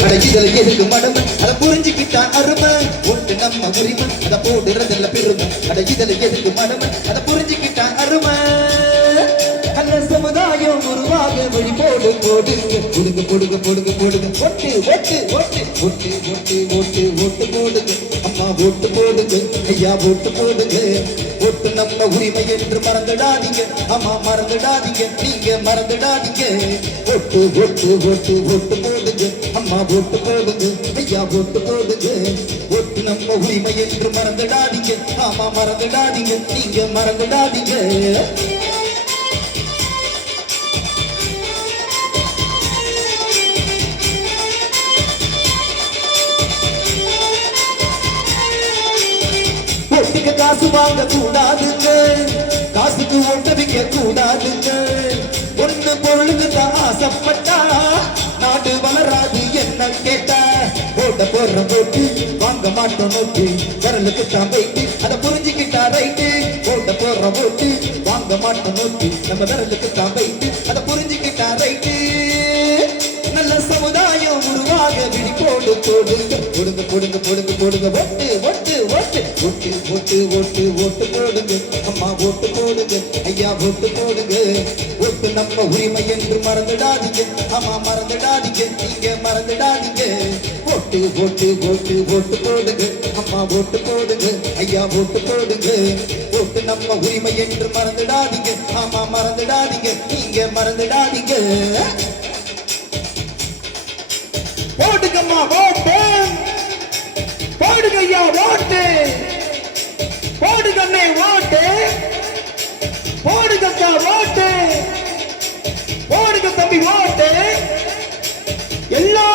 அட இதுல எதுக்கு மடமை அத புரிஞ்சுக்கிட்டா அருமை ஒன்று நம்ம உரிமை அத போடுறதில்ல பெருமை அட இதுல எதுக்கு மடமை அத புரிஞ்சுக்கிட்டா அருமை நல்ல சமுதாயம் உருவாக வழி போடு போடுங்க கொடுங்க கொடுங்க கொடுங்க போடுங்க ஒட்டு ஒட்டு ஒட்டு ஒட்டு ஒட்டு ஒட்டு ஒட்டு போடுங்க அம்மா ஓட்டு போடுங்க ஐயா ஓட்டு போடுங்க ஒட்டு நம்ம உரிமை என்று மறந்துடாதீங்க அம்மா மறந்துடாதீங்க நீங்க மறந்துடாதீங்க ஒட்டு ஒட்டு ஒட்டு ஒட்டு போடுங்க அம்மா ஓட்டு போடுங்க ஐயா ஓட்டு போடுங்க ஒட்டு நம்ம உரிமை என்று மறந்துடாதீங்க ஆமா மறந்துடாதீங்க நீங்க மறந்துடாதீங்க ஒட்டுக்கு காசு வாங்க கூடாதுங்க காசுக்கு ஓட்ட வைக்க கூடாதுங்க ஒண்ணு பொருளுக்கு தான் ஆசைப்பட்டா நாடு வளராது என்ன கேட்டா போட்ட போடுற போட்டு வாங்க மாட்டோம் நோட்டு விரலுக்கு தான் போயிட்டு அதை புரிஞ்சுக்கிட்டா ரைட்டு போட்ட போடுற போட்டு வாங்க மாட்டோம் நோட்டு நம்ம விரலுக்கு தான் போயிட்டு அதை புரிஞ்சுக்கிட்டா ரைட்டு நல்ல சமுதாயம் உருவாக விழி போடு போடுங்க போடுங்க போடுங்க போடுங்க போடுங்க ஒட்டு ஒட்டு ஒட்டு ஒட்டு ஒட்டு ஒட்டு ஒட்டு போடுங்க அம்மா ஓட்டு போடுங்க ஐயா ஓட்டு போடுங்க ஒட்டு நம்ம உரிமை என்று மறந்துடாதீங்க அம்மா மறந்துடாதீங்க நீங்க மறந்துடாதீங்க ஒட்டு ஒட்டு ஒட்டு ஒட்டு போடுங்க அம்மா ஓட்டு போடுங்க ஐயா ஓட்டு போடுங்க ஒட்டு நம்ம உரிமை என்று மறந்துடாதீங்க ஆமா மறந்துடாதீங்க நீங்க மறந்துடாதீங்க போடுங்கம்மா ஓட்டு போடுங்க ஐயா ஓட்டு போடுங்க அண்ணே ஓட்டு போடுங்க அக்கா ஓட்டு போடுங்க தம்பி ஓட்டு எல்லா